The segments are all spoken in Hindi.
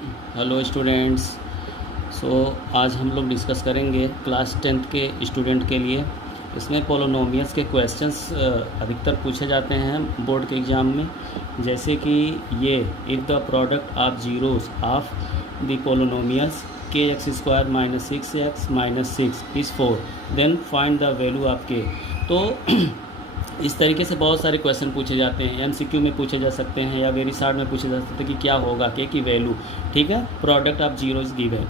Hello students. आज हम लोग डिस्कस करेंगे क्लास 10th के स्टूडेंट के लिए। इसमें पोलोनोमियल्स के क्वेश्चंस अधिकतर पूछे जाते हैं बोर्ड के एग्ज़ाम में, जैसे कि ये if the product of zeros of the polynomials K x square minus six x minus six is 4 then find the value of K. तो इस तरीके से बहुत सारे क्वेश्चन पूछे जाते हैं, एमसीक्यू में पूछे जा सकते हैं या वेरी शार्ट में पूछे जा सकते हैं कि क्या होगा के की वैल्यू। ठीक है, product of zero is given.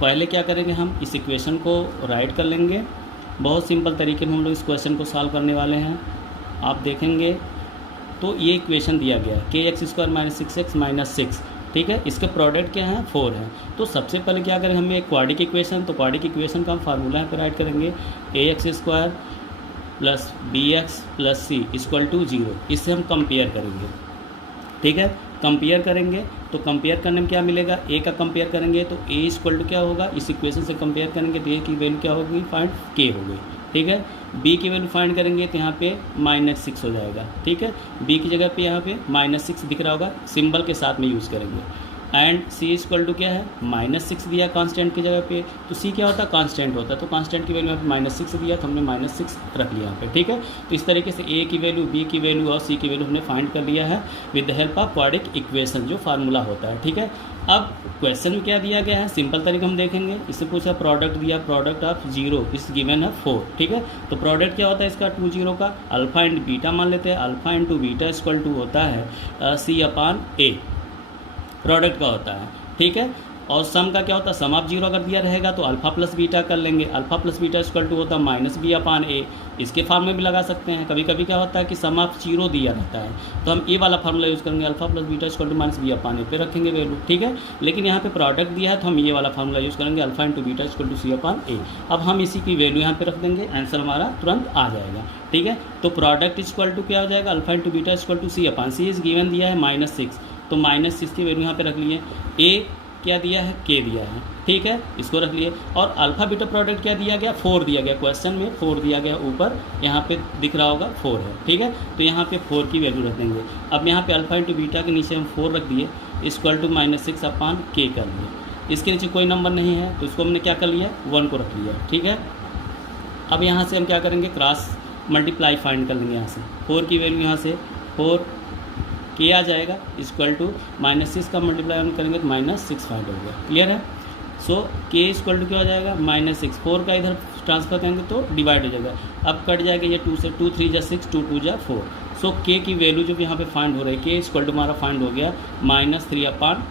पहले क्या करेंगे, हम इस इक्वेशन को राइट कर लेंगे। बहुत सिंपल तरीके में हम लोग इस क्वेश्चन को सॉल्व करने वाले हैं। आप देखेंगे तो ये इक्वेशन दिया गया है के x square minus six x minus six. ठीक है, इसके प्रोडक्ट क्या है, 4 है। तो सबसे पहले क्या करें, हमें एक क्वाड्रिक इक्वेशन, तो क्वाड्रिक इक्वेशन का हम फार्मूला यहाँ पर राइट करेंगे A x square plus B x plus C equal to 0। इससे हम कंपेयर करेंगे। ठीक है, कंपेयर करेंगे तो कंपेयर करने में क्या मिलेगा, ए का कंपेयर करेंगे तो ए इक्वल टू क्या होगा, इस इक्वेशन से कंपेयर करेंगे तो ए की वैल्यू क्या होगी, फाइंड के हो गई। ठीक है, बी की वैल्यू फाइंड करेंगे तो यहाँ पे -6 हो जाएगा। ठीक है, बी की जगह पे यहाँ पे -6 दिख रहा होगा, सिंबल के साथ में यूज़ करेंगे। एंड सी इक्वल टू क्या है, -6 दिया कांस्टेंट की जगह पे, तो सी क्या होता है, कांस्टेंट होता है। तो कांस्टेंट की वैल्यू यहाँ पे -6 दिया तो हमने -6 रख लिया यहाँ पे। ठीक है, तो इस तरीके से ए की वैल्यू, बी की वैल्यू और सी की वैल्यू हमने फाइंड कर लिया है with the help of quadric equation, जो फार्मूला होता है। ठीक है, अब क्वेश्चन में क्या दिया गया है, सिंपल तरीके हम देखेंगे। इससे पूछा प्रोडक्ट दिया, प्रोडक्ट ऑफ जीरो इस गिवन है 4। ठीक है, तो प्रोडक्ट क्या होता है इसका, 2 0 का अल्फा एंड बीटा मान लेते हैं। Alpha into beta equal to होता है C/A, प्रोडक्ट का होता है। ठीक है, और सम का क्या होता है, सम ऑफ जीरो अगर दिया रहेगा तो अल्फा प्लस बीटा कर लेंगे। Alpha plus beta equal to होता है -B/A। इसके फॉर्म में भी लगा सकते हैं। कभी कभी क्या होता है कि सम ऑफ जीरो दिया रहता है तो हम ए वाला फार्मूला यूज़ करेंगे, alpha plus beta equal to -B/A पे रखेंगे वैल्यू। ठीक है, लेकिन यहाँ पे प्रोडक्ट दिया है तो हम ये वाला फार्मूला यूज़ करेंगे, alpha into beta equal to C/A। अब हम इसी की वैल्यू यहाँ पे रख देंगे, आंसर हमारा तुरंत आ जाएगा। ठीक है, तो प्रोडक्ट इक्वल टू क्या हो जाएगा, alpha into beta equal to C/C is given दिया है -6, तो -6 की वैल्यू यहाँ पे रख लिए। ए क्या दिया है, के दिया है। ठीक है, इसको रख लिए। और अल्फा बीटा प्रोडक्ट क्या दिया गया, 4 दिया गया, क्वेश्चन में 4 दिया गया, ऊपर यहाँ पे दिख रहा होगा 4 है। ठीक है, तो यहाँ पे 4 की वैल्यू रख देंगे। अब यहाँ पे अल्फा इंटू बीटा के नीचे हम 4 रख दिए, इक्वल टू -6/K कर लिए। इसके नीचे कोई नंबर नहीं है तो इसको हमने क्या कर लिया, 1 को रख लिया। ठीक है, अब यहाँ से हम क्या करेंगे, क्रॉस मल्टीप्लाई फाइंड कर लेंगे। यहाँ से 4 की वैल्यू, यहाँ से 4 के आ जाएगा, इक्वल टू -6 का मल्टीप्लाई हम करेंगे तो -6 फाइंड हो गया। क्लियर है, के इक्वल टू क्या हो जाएगा, -6। 4 का इधर ट्रांसफर करेंगे तो डिवाइड हो जाएगा। अब कट जाएगा ये 2 से, 2 3 जा 6, 2 2 जा 4। के की वैल्यू जो यहाँ पे फाइंड हो रही है, के इक्वल टू हमारा फाइंड हो गया -3/4।